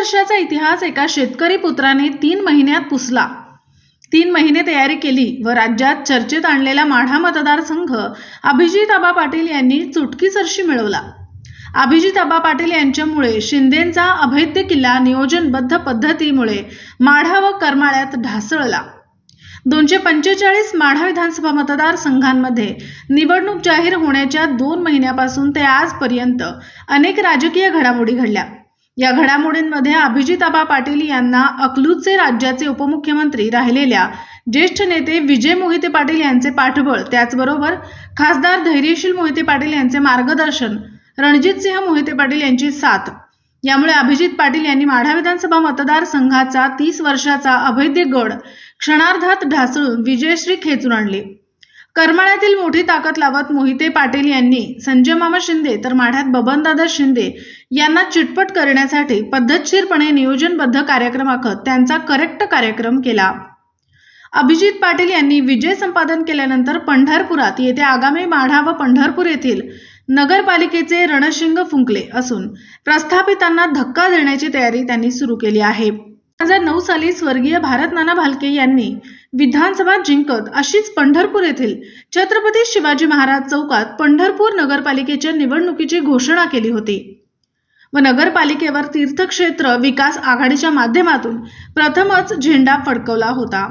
वर्षाचा इतिहास एका शेतकरी पुत्राने तीन महिन्यात पुसला. तीन महिने तयारी केली व राज्यात चर्चेत आणलेला माढा मतदारसंघ अभिजित आबा पाटील यांनी चुटकीसरशी मिळवला. अभिजित आबा पाटील यांच्यामुळे शिंदेंचा अभैद्य किल्ला नियोजनबद्ध पद्धतीमुळे माढा व करमाळ्यात ढासळला. दोनशे पंचेचाळीस माढा विधानसभा मतदारसंघांमध्ये निवडणूक जाहीर होण्याच्या दोन महिन्यापासून ते आजपर्यंत अनेक राजकीय घडामोडी घडल्या. या घडामोडींमध्ये अभिजित आबा पाटील यांना अकलूजचे राज्याचे उपमुख्यमंत्री राहिलेल्या ज्येष्ठ नेते विजय मोहिते पाटील यांचे पाठबळ त्याचबरोबर खासदार धैर्यशील मोहिते पाटील यांचे मार्गदर्शन रणजितसिंह मोहिते पाटील यांची साथ. यामुळे अभिजित पाटील यांनी माढा विधानसभा मतदारसंघाचा तीस वर्षाचा अभैद्य गड क्षणार्धात ढासळून विजयश्री खेचून आणली. करमाळ्यातील मोठी ताकद लावत मोहिते पाटील यांनी संजय मामा शिंदे तर माढ्यात बबनदादा शिंदे यांना चिटपट करण्यासाठी पद्धतशीरपणे नियोजनबद्ध कार्यक्रम आखत त्यांचा करेक्ट कार्यक्रम केला. अभिजित पाटील यांनी विजय संपादन केल्यानंतर पंढरपुरात येथे आगामी माढा व पंढरपूर येथील नगरपालिकेचे रणशिंग फुंकले असून प्रस्थापितांना धक्का देण्याची तयारी त्यांनी सुरू केली आहे. दोन हजार नऊ साली स्वर्गीय भारत नाना भालके यांनी विधानसभा जिंकत अशीच पंढरपूर येथील छत्रपती शिवाजी महाराज चौकात पंढरपूर नगरपालिकेच्या निवडणुकीची घोषणा केली होती. व नगरपालिकेवर तीर्थक्षेत्र विकास आघाडीच्या माध्यमातून प्रथमच झेंडा फडकवला होता.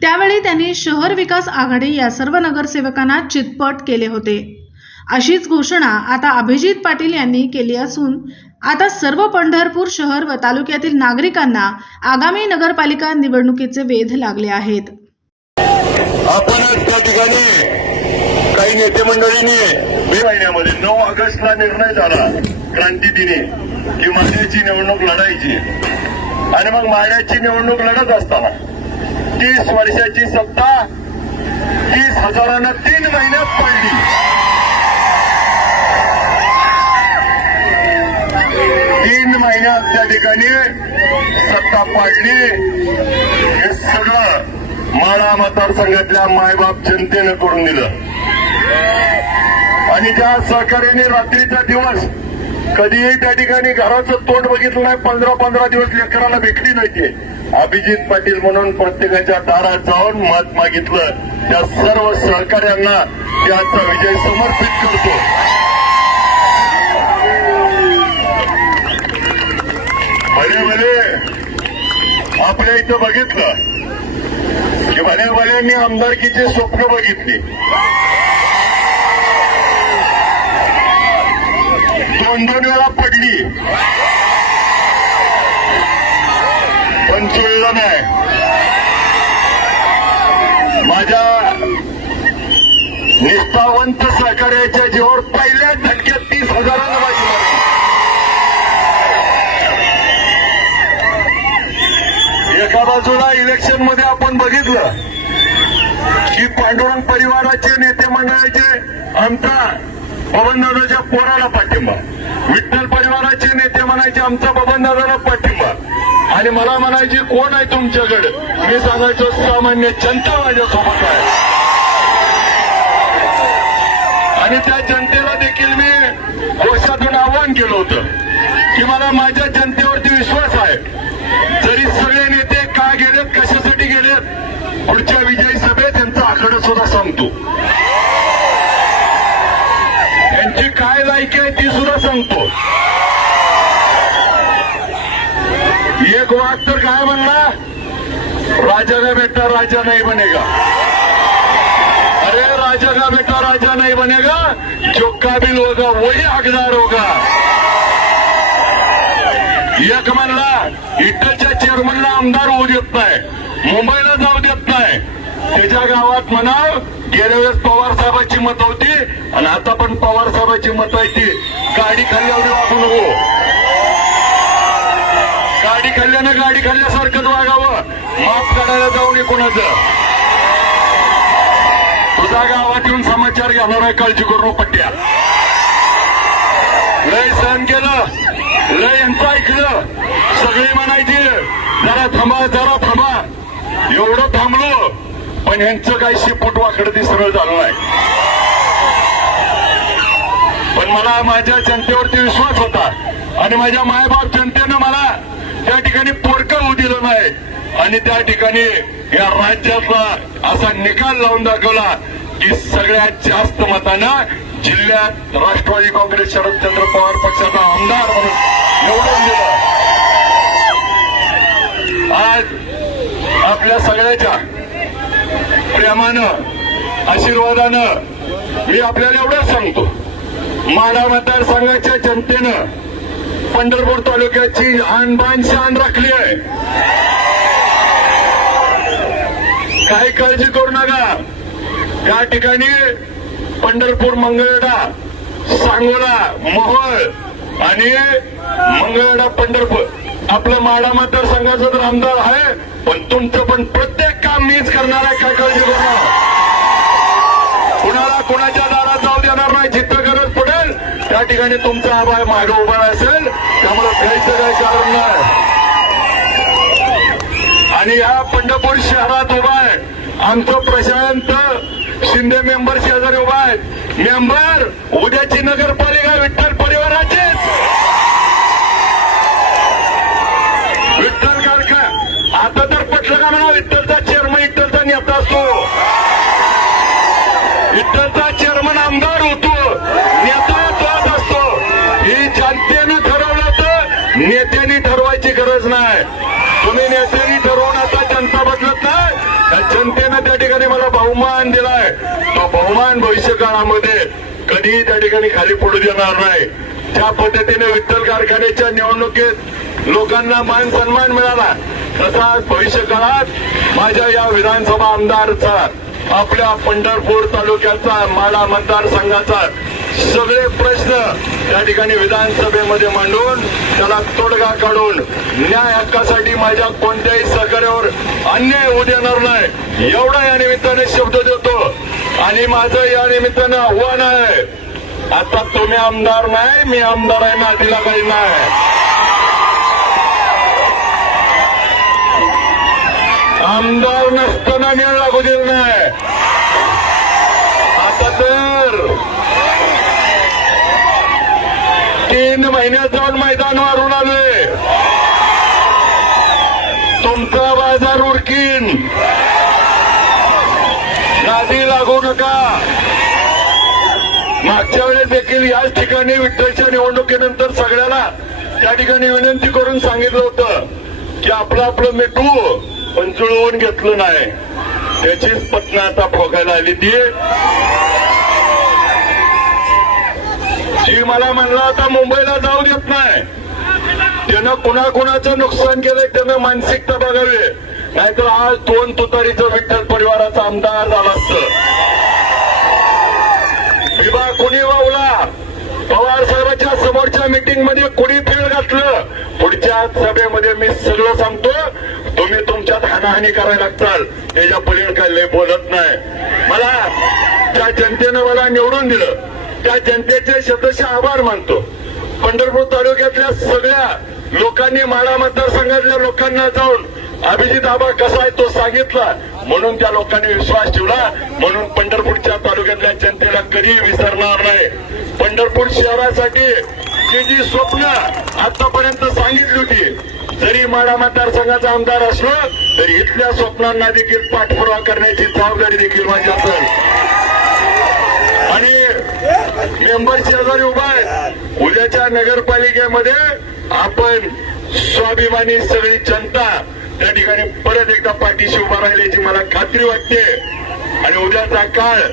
त्यावेळी त्यांनी शहर विकास आघाडी या सर्व नगरसेवकांना चितपट केले होते. अशीच घोषणा आता अभिजित पाटील यांनी केली असून आता सर्व पंढरपूर शहर व तालुक्यातील नागरिकांना आगामी नगरपालिका निवडणुकीचे वेध लागले आहेत. आपण त्या ठिकाणी काही नेते मंडळींनी मे महिन्यामध्ये नऊ ऑगस्टला निर्णय झाला क्रांती दिनी की माड्याची निवडणूक लढायची. आणि मग माड्याची निवडणूक लढत असताना तीस वर्षाची सत्ता तीस हजारांना तीन महिन्यात पडली. तीन महिन्यात त्या ठिकाणी सत्ता पाडली. हे सगळं माळा मतदारसंघातल्या मायबाप जनतेनं करून दिलं. आणि ज्या सहकार्याने रात्रीचा दिवस कधीही त्या ठिकाणी घराचं तोंड बघितलं नाही पंधरा पंधरा दिवस लेकराला भेटली नाहीये अभिजित पाटील म्हणून प्रत्येकाच्या दारात जाऊन मत मागितलं. त्या सर्व सहकार्यांना त्याचा विजय समर्पित करतो. भले भले. आपल्या इथं बघितलं. की भरे मी आमदारकीची स्वप्न बघितली. दोन दोन वेळा पडली. पण जुळलं नाही. माझ्या निष्ठावंत सहकार्याच्या जीवावर पहिल्या झटक्यात तीस हजारांना माझी एका बाजूला इलेक्शनमध्ये आपण बघितलं की पांडुरंग परिवाराचे नेते मंडळाचे आमचा बबनदादाच्या पोराला पाठिंबा. विठ्ठल परिवाराचे नेते म्हणायचे आमचा बबनदादाला पाठिंबा. आणि मला म्हणायचे कोण आहे तुमच्याकडे? मी सांगायचो सामान्य जनता माझ्यासोबत आहे. आणि त्या जनतेला देखील मी कोशातून आव्हान केलं होतं की मला माझ्या जनतेवरती विश्वास आहे. जरी सगळे नेते का गेलेत कशासाठी गेलेत पुढच्या विजयी सभेत त्यांचा आकडा सुद्धा सांगतो. काय आहे ती सुद्धा सांगतो. एक वाद तर काय म्हणला? राजा का बेटा राजा नाही बनेगा. अरे राजा का बेटा राजा नाही बनेगा? जो काबिल होगा वही हकदार होगा. एक म्हणला इटलच्या चेअरमनला आमदार होऊ देत नाही. मुंबईला जाऊ देत नाही. त्याच्या गावात म्हणाव गेल्या वेळेस पवार साहेबांची मत होती आणि आता पण पवार साहेबांची मत आहे ती. गाडी खाल्ल्यावर वागू नको. गाडी खाल्ल्यानं गाडी खाल्ल्यासारखंच वागावं. माफ काढायला जाऊ नये कोणाचं. तुझा गावात येऊन समाचार घेणार आहे काळजी करू पट्ट्या. लय सहन केलं. लय यांचं ऐकलं. सगळे म्हणायचे जरा थांबा जरा थांबा. एवढं थांबलो. पण यांचं काही शिपूट वाकडं ती सरळ झालं नाही. पण मला माझ्या जनतेवरती विश्वास होता आणि माझ्या मायबाप जनतेनं मला त्या ठिकाणी पोरकं होऊ दिलं नाही. आणि त्या ठिकाणी या राज्याचा असा निकाल लावून दाखवला की सगळ्यात जास्त मतानं जिल्ह्यात राष्ट्रवादी काँग्रेस शरदचंद्र पवार पक्षाचा आमदार म्हणून निवडून दिलं. आज आपल्या सगळ्याच्या प्रेमानं आशीर्वादानं मी आपल्याला एवढंच सांगतो. माडा मतदारसंघाच्या जनतेनं पंढरपूर तालुक्याची आणबाण शान राखली आहे. काही काळजी करू नका. या ठिकाणी पंढरपूर मंगळवेढा सांगोला मोहोळ आणि मंगळवेढा पंढरपूर आपलं माडा मतदारसंघाचा तर आमदार आहे पण तुमचं पण प्रत्येक काम मीच करणार आहे काय काळजी करू कुणाला कुणाच्या दारात जाऊ देणार नाही जिथं गरज पडेल त्या ठिकाणी तुमचा आभार मागे उभा असेल त्यामुळे भ्यायचं काही कारण नाही. आणि या पंढरपूर शहरात उभा आहे. आमचं प्रशांत शिंदे मेंबर शेजारी उभा आहेत मेंबर उद्याची नगरपालिका विठ्ठल परिवाराचीच. तुम्ही नेत्यांनी ठरवून आता जनता बदलत नाही. त्या जनतेनं त्या ठिकाणी मला बहुमान दिलाय. तो बहुमान भविष्य काळामध्ये कधीही त्या ठिकाणी खाली पडू देणार नाही. ज्या पद्धतीने विठ्ठल कारखान्याच्या निवडणुकीत लोकांना मान सन्मान मिळाला तसाच भविष्य काळात माझ्या या विधानसभा आमदारचा आपल्या पंढरपूर तालुक्याचा माडा मतदारसंघाचा सगळे प्रश्न त्या ठिकाणी विधानसभेमध्ये मांडून त्याला तोडगा काढून न्याय हक्कासाठी माझ्या कोणत्याही सहकार्यावर अन्याय होऊ देणार नाही. एवढा या निमित्ताने शब्द देतो. आणि माझं या निमित्तानं आव्हान आहे. आता तुम्ही आमदार नाही मी आमदार आहे ना तिला काही नाही. आमदार नसताना मेळ लागू दिला नाही. आता तर तीन महिन्यात जाऊन मैदानावरून आलोय तुमचा बाजार उरकीन नादी लागू नका मागच्या वेळेस देखील याच ठिकाणी विठ्ठलच्या निवडणुकीनंतर सगळ्याला त्या ठिकाणी विनंती करून सांगितलं होतं की आपलं आपलं मिठू पण जुळवून घेतलं नाही. त्याचीच पत्न आता भोगायला आली ती. जी मला म्हणला आता मुंबईला जाऊ देत नाही. त्यानं कुणाकुणाचं नुकसान केलंय त्यानं मानसिकता बघावी. नाहीतर आज दोन तुतारीचं विठ्ठल परिवाराचा आमदार झाला असत. विभाग कोणी वावला? पवार साहेबांच्या समोरच्या मीटिंगमध्ये कुणी फिळ घातलं? पुढच्या सभेमध्ये मी सगळं सांगतो तुम्ही तुमच्यात हानाहानी करायला लागताल. त्याच्या पलीकडे काय लय बोलत नाही. मला त्या जनतेनं मला निवडून दिलं. त्या जनतेचे शब्दशः आभार मानतो. पंढरपूर तालुक्यातल्या सगळ्या लोकांनी माळा मतदारसंघातल्या लोकांना जाऊन अभिजित आबा कसा आहे तो सांगितला. म्हणून त्या लोकांनी विश्वास ठेवला. म्हणून पंढरपूरच्या तालुक्यातल्या जनतेला कधी विसरणार नाही. पंढरपूर शहरासाठी जी जी स्वप्न आतापर्यंत सांगितली होती. जरी माडा मतदारसंघाचा आमदार असलो तरी इथल्या स्वप्नांना देखील पाठपुरावा करण्याची जबाबदारी देखील माझी असेल आणि मेंबर शेजारी उभा आहे. उद्याच्या नगरपालिकेमध्ये आपण स्वाभिमानी सगळी जनता त्या ठिकाणी परत एकदा पाठीशी उभा राहिल्याची मला खात्री वाटते. आणि उद्याचा काळ